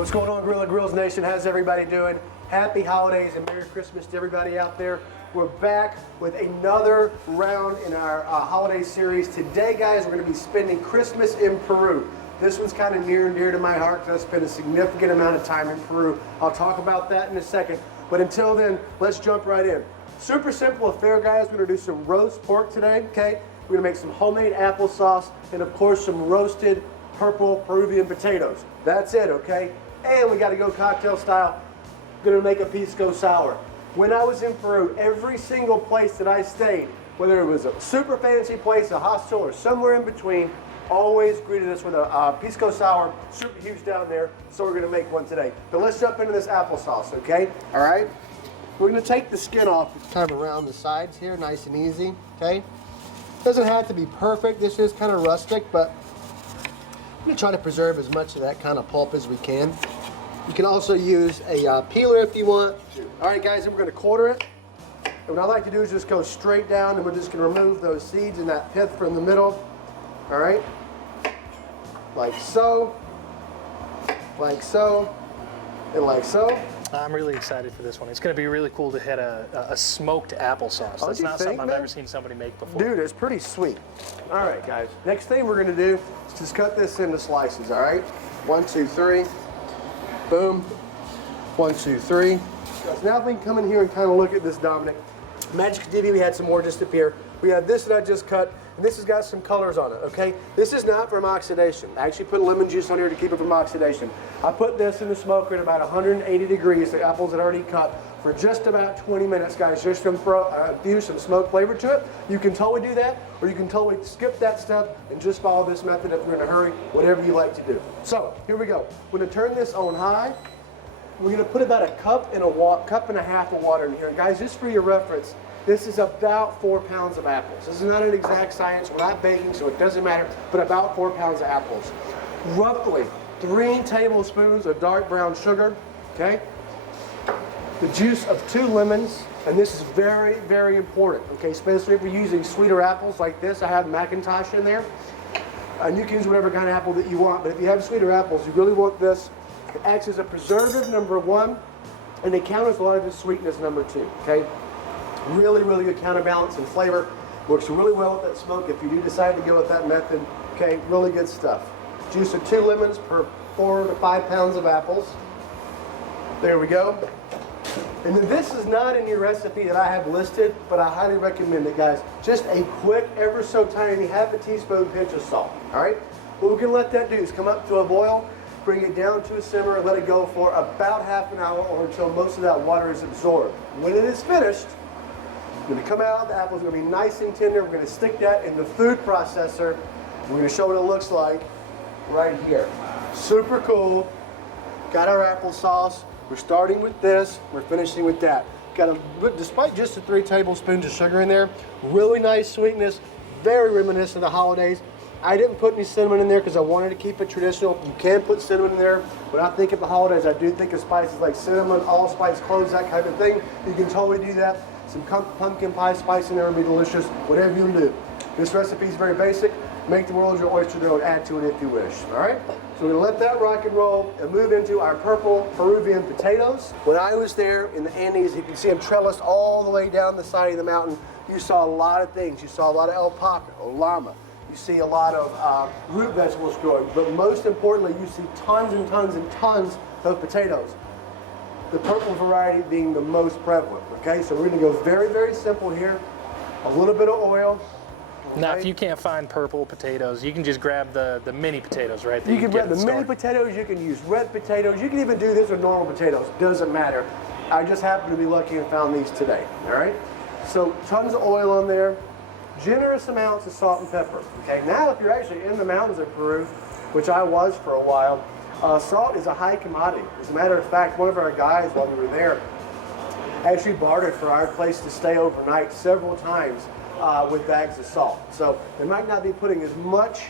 What's going on, Grilla Grills Nation? How's everybody doing? Happy holidays and Merry Christmas to everybody out there. We're back with another round in our holiday series. Today, guys, we're going to be spending Christmas in Peru. This one's kind of near and dear to my heart because I spent a significant amount of time in Peru. I'll talk about that in a second. But until then, let's jump right in. Super simple affair, guys. We're going to do some roast pork today, okay? We're going to make some homemade applesauce and, of course, some roasted purple Peruvian potatoes. That's it, okay? And we got to go cocktail style. Going to make a Pisco sour. When I was in Peru, every single place that I stayed, whether it was a super fancy place, a hostel, or somewhere in between, always greeted us with a Pisco sour, super huge down there, so we're going to make one today. But let's jump into this applesauce, okay? All right? We're going to take the skin off kind of around the sides here, nice and easy, okay? Doesn't have to be perfect. This is kind of rustic, but I'm going to try to preserve as much of that kind of pulp as we can. You can also use a peeler if you want. All right, guys, then we're going to quarter it. And what I like to do is just go straight down, and we're just going to remove those seeds and that pith from the middle. All right? Like so, and like so. I'm really excited for this one. It's going to be really cool to hit a smoked applesauce. That's not something I've ever seen somebody make before. Dude, it's pretty sweet. All right, guys. Next thing we're going to do is just cut this into slices, all right? 1, 2, 3. Boom. 1, 2, 3. So now we can come in here and kind of look at this, Dominic. Magic TV, we had some more just appear. We have this that I just cut, and this has got some colors on it, okay? This is not from oxidation. I actually put lemon juice on here to keep it from oxidation. I put this in the smoker at about 180 degrees, the apples that are already cut, for just about 20 minutes, guys, just to infuse some smoke flavor to it. You can totally do that, or you can totally skip that step and just follow this method if you're in a hurry, whatever you like to do. So, here we go. We're gonna turn this on high. We're gonna put about a cup and a half of water in here. Guys, just for your reference, this is about 4 pounds of apples. This is not an exact science. We're not baking, so it doesn't matter, but about 4 pounds of apples. Roughly 3 tablespoons of dark brown sugar, okay? The juice of 2 lemons, and this is very, very important, okay? Especially if you're using sweeter apples like this. I have Macintosh in there. And you can use whatever kind of apple that you want, but if you have sweeter apples, you really want this. It acts as a preservative, number 1, and it counters a lot of the sweetness, number 2, okay? Really, really good counterbalance and flavor. Works really well with that smoke if you do decide to go with that method. Okay, really good stuff. Juice of 2 lemons per 4 to 5 pounds of apples. There we go. And then this is not in your recipe that I have listed, but I highly recommend it, guys. Just a quick, ever so tiny, half a teaspoon pinch of salt. All right? What we can let that do is come up to a boil, bring it down to a simmer, and let it go for about half an hour or until most of that water is absorbed. When it is finished, it's going to come out, the apple's going to be nice and tender. We're going to stick that in the food processor. We're going to show what it looks like right here. Super cool. Got our applesauce. We're starting with this. We're finishing with that. Despite just the 3 tablespoons of sugar in there, really nice sweetness, very reminiscent of the holidays. I didn't put any cinnamon in there because I wanted to keep it traditional. You can put cinnamon in there. When I think of the holidays, I do think of spices like cinnamon, allspice, cloves, that kind of thing. You can totally do that. Some pumpkin pie spice in there would be delicious, whatever you do. This recipe is very basic. Make the world your oyster dough and add to it if you wish. All right? So we're going to let that rock and roll and move into our purple Peruvian potatoes. When I was there in the Andes, you can see them trellised all the way down the side of the mountain. You saw a lot of things. You saw a lot of alpaca or llama. You see a lot of root vegetables growing. But most importantly, you see tons and tons and tons of potatoes. The purple variety being the most prevalent, okay? So we're going to go very, very simple here. A little bit of oil. Okay? Now, if you can't find purple potatoes, you can just grab the mini potatoes, right? You can grab the mini potatoes. You can use red potatoes. You can even do this with normal potatoes. Doesn't matter. I just happen to be lucky and found these today, all right? So tons of oil on there. Generous amounts of salt and pepper, okay? Now, if you're actually in the mountains of Peru, which I was for a while, salt is a high commodity. As a matter of fact, one of our guys while we were there actually bartered for our place to stay overnight several times with bags of salt. So they might not be putting as much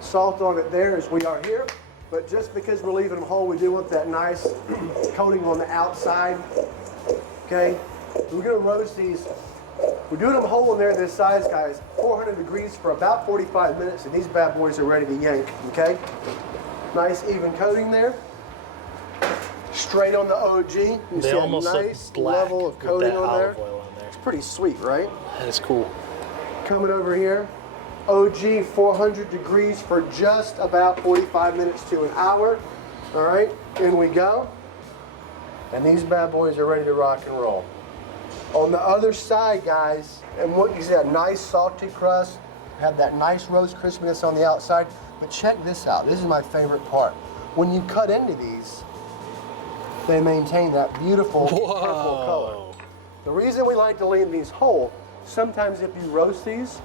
salt on it there as we are here, but just because we're leaving them whole, we do want that nice coating on the outside, okay? We're gonna roast these. We're doing them whole in there this size, guys, 400 degrees for about 45 minutes, and these bad boys are ready to yank, okay? Nice even coating there. Straight on the OG. You They see a almost nice look black level of with coating that on there. olive oil on there. It's pretty sweet, right? That is cool. Coming over here, OG 400 degrees for just about 45 minutes to an hour. All right, in we go. And these bad boys are ready to rock and roll. On the other side, guys, and what you see, that nice salty crust, have that nice roast crispiness on the outside. But check this out. This is my favorite part. When you cut into these, they maintain that beautiful purple color. The reason we like to leave these whole, sometimes if you roast these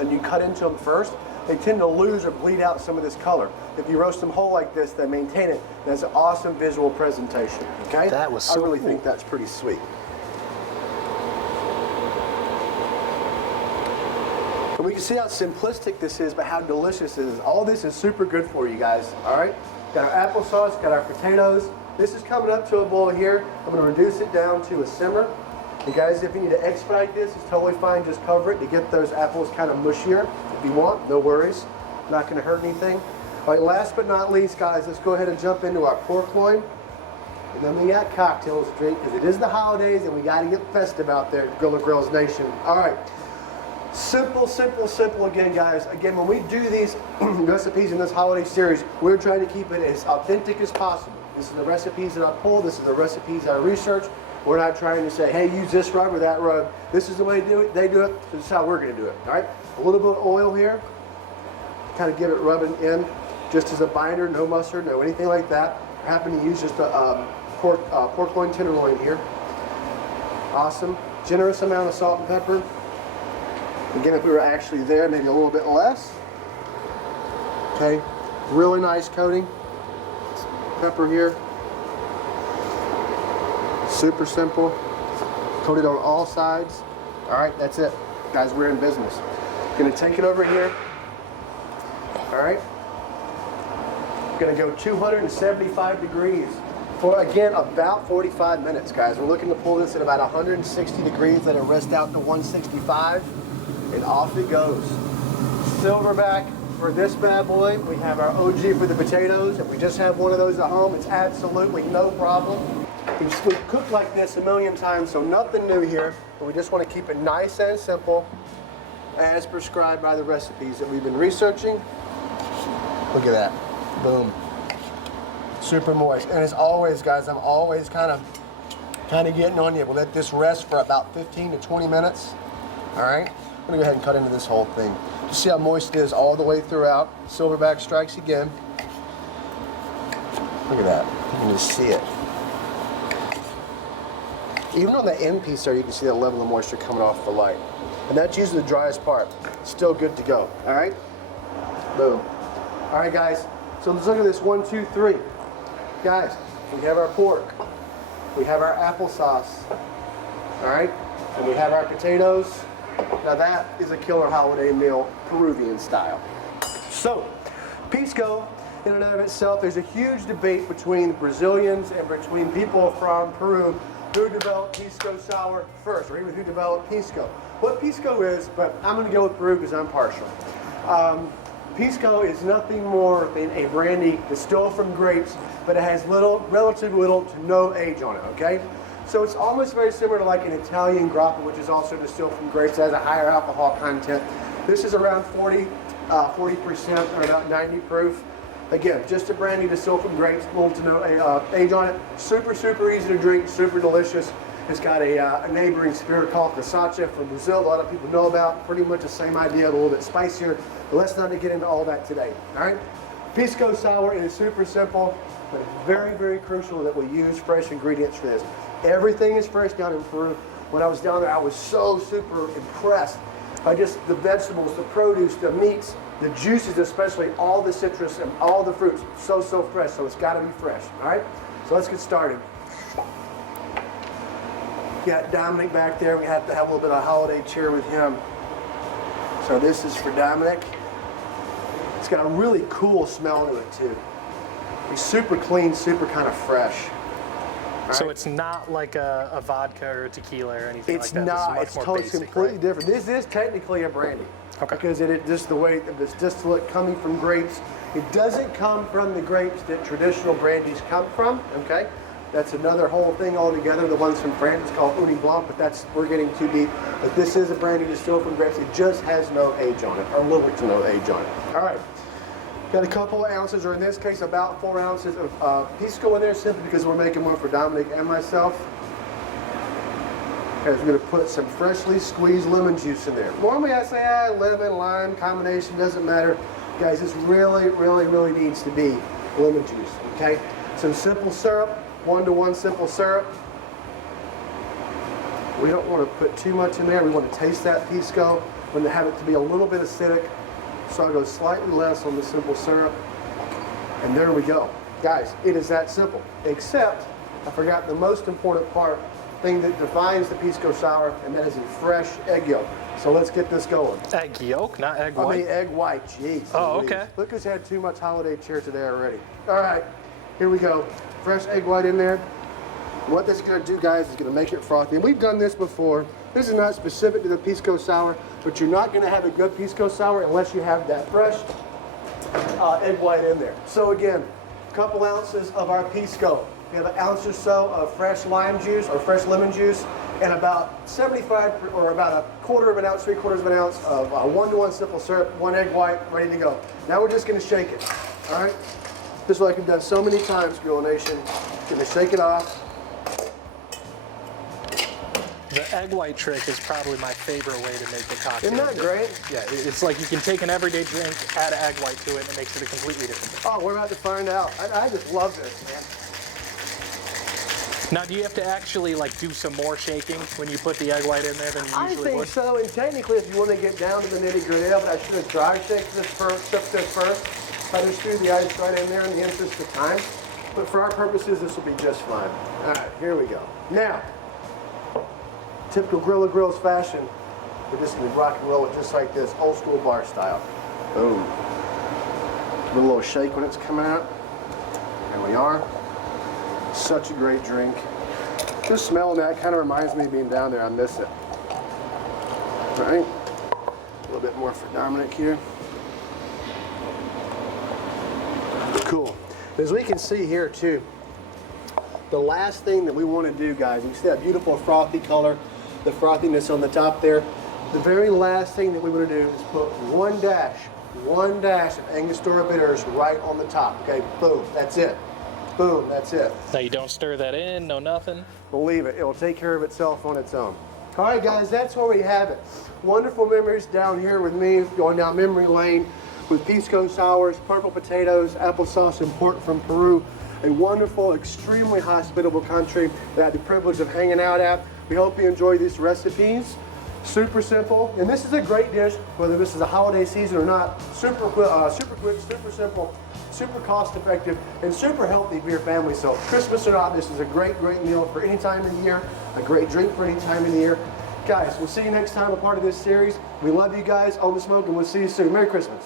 and you cut into them first, they tend to lose or bleed out some of this color. If you roast them whole like this, they maintain it. That's an awesome visual presentation, okay? That was so I really cool. think that's pretty sweet. And we can see how simplistic this is, but how delicious it is. All this is super good for you guys, all right? Got our applesauce, got our potatoes. This is coming up to a boil here. I'm gonna reduce it down to a simmer. And guys, if you need to expedite this, it's totally fine. Just cover it to get those apples kind of mushier. If you want, no worries. Not gonna hurt anything. All right, last but not least, guys, let's go ahead and jump into our pork loin. And then we got cocktails to drink, because it is the holidays and we gotta get festive out there at Grilla Grills Nation. All right. Simple, simple, simple again, guys. Again, when we do these recipes in this holiday series, we're trying to keep it as authentic as possible. This is the recipes that I pull. This is the recipes I research. We're not trying to say, hey, use this rub or that rub. This is the way they do it. This is how we're going to do it. All right. A little bit of oil here. Kind of give it rubbing in, just as a binder. No mustard, no anything like that. I happen to use just a pork loin tenderloin here. Awesome. Generous amount of salt and pepper. Again, if we were actually there, maybe a little bit less. Okay, really nice coating. Pepper here. Super simple. Coated on all sides. All right, that's it. Guys, we're in business. Gonna take it over here. All right. Gonna go 275 degrees for, again, about 45 minutes, guys. We're looking to pull this at about 160 degrees, let it rest out to 165. And off it goes. Silverback for this bad boy. We have our OG for the potatoes. If we just have one of those at home, it's absolutely no problem. We've cooked like this a million times, so nothing new here. But we just want to keep it nice and simple, as prescribed by the recipes that we've been researching. Look at that. Boom. Super moist. And as always, guys, I'm always kind of getting on you. We'll let this rest for about 15 to 20 minutes. All right. I'm gonna go ahead and cut into this whole thing. You see how moist it is all the way throughout. Silverback strikes again. Look at that. You can just see it. Even on the end piece there, you can see that level of moisture coming off the light. And that's usually the driest part. Still good to go. All right? Boom. All right, guys. So let's look at this 1, 2, 3. Guys, we have our pork. We have our applesauce. All right? And we have our potatoes. Now that is a killer holiday meal, Peruvian style. So, Pisco, in and of itself, there's a huge debate between Brazilians and between people from Peru who developed Pisco sour first, or even who developed Pisco. What Pisco is, but I'm going to go with Peru because I'm partial. Pisco is nothing more than a brandy distilled from grapes, but it has relatively little to no age on it, okay? So it's almost very similar to like an Italian grappa, which is also distilled from grapes, has a higher alcohol content. This is around 40% or about 90 proof. Again, just a brandy distilled from grapes, little to no age on it. Super, super easy to drink, super delicious. It's got a neighboring spirit called cachaça from Brazil, a lot of people know about. Pretty much the same idea, a little bit spicier. But let's not get into all that today, all right? Pisco sour is super simple, but it's very, very crucial that we use fresh ingredients for this. Everything is fresh down in Peru. When I was down there, I was so super impressed by just the vegetables, the produce, the meats, the juices, especially all the citrus and all the fruits. So, so fresh, so it's gotta be fresh, all right? So let's get started. Got Dominic back there. We have to have a little bit of holiday cheer with him. So this is for Dominic. It's got a really cool smell to it too. It's super clean, super kind of fresh. So it's not like a vodka or a tequila or anything like that. It's not. It's totally completely different. This is technically a brandy. Okay. Because it just the way this distillate coming from grapes, it doesn't come from the grapes that traditional brandies come from. Okay. That's another whole thing altogether. The ones from France is called Uni Blanc, but we're getting too deep. But this is a brandy distilled from grapes. It just has no age on it, or little to no age on it. All right. Got a couple of ounces, or in this case, about 4 ounces of Pisco in there, simply because we're making one for Dominic and myself. Okay, so we're going to put some freshly squeezed lemon juice in there. Normally I say, lemon, lime, combination, doesn't matter. Guys, this really, really, really needs to be lemon juice, okay? Some simple syrup, 1-to-1 simple syrup. We don't want to put too much in there. We want to taste that Pisco. We want to have it to be a little bit acidic. So I'll go slightly less on the simple syrup. And there we go. Guys, it is that simple. Except, I forgot the most important thing that defines the Pisco Sour, and that is a fresh egg yolk. So let's get this going. Egg yolk, not egg white? I mean egg white, jeez. Oh, Louise. okay. Look who's had too much holiday cheer today already. All right, here we go. Fresh egg white in there. What this is going to do, guys, is going to make it frothy. And we've done this before. This is not specific to the Pisco Sour, but you're not going to have a good Pisco Sour unless you have that fresh egg white in there. So again, a couple ounces of our Pisco. We have an ounce or so of fresh lime juice or fresh lemon juice, and about 75 or about a quarter of an ounce, 3/4 of an ounce of 1-to-1 simple syrup, 1 egg white, ready to go. Now we're just going to shake it. All right, just like we've done so many times, Grill Nation. Going to shake it off. The egg white trick is probably my favorite way to make the cocktail. Isn't that great? Yeah, it's like you can take an everyday drink, add egg white to it, and it makes it a completely different thing. Oh, we're about to find out. I just love this, man. Now, do you have to actually like do some more shaking when you put the egg white in there than you usually would? I think so, and technically if you want to get down to the nitty gritty of it, I should have dry shaked this first. I just threw the ice right in there in the interest of time. But for our purposes, this will be just fine. All right, here we go. Now, typical Grilla Grills fashion, we're just going to rock and roll it just like this, old school bar style. Boom. Give it a little shake when it's coming out. There we are. Such a great drink. Just smelling that kind of reminds me of being down there. I miss it. All right. A little bit more for Dominic here. Cool. As we can see here too, the last thing that we want to do, guys, you see that beautiful frothy color, the frothiness on the top there. The very last thing that we want to do is put one dash of Angostura bitters right on the top. Okay, boom, that's it. Boom, that's it. Now you don't stir that in, no nothing. Believe it, it'll take care of itself on its own. All right, guys, that's where we have it. Wonderful memories down here with me, going down memory lane with Pisco Sours, purple potatoes, applesauce imported from Peru. A wonderful, extremely hospitable country that I had the privilege of hanging out at. We hope you enjoy these recipes. Super simple, and this is a great dish, whether this is a holiday season or not. Super quick, super simple, super cost effective, and super healthy for your family. So Christmas or not, this is a great, great meal for any time of the year, a great drink for any time of the year. Guys, we'll see you next time, a part of this series. We love you guys, On the Smoke, and we'll see you soon. Merry Christmas.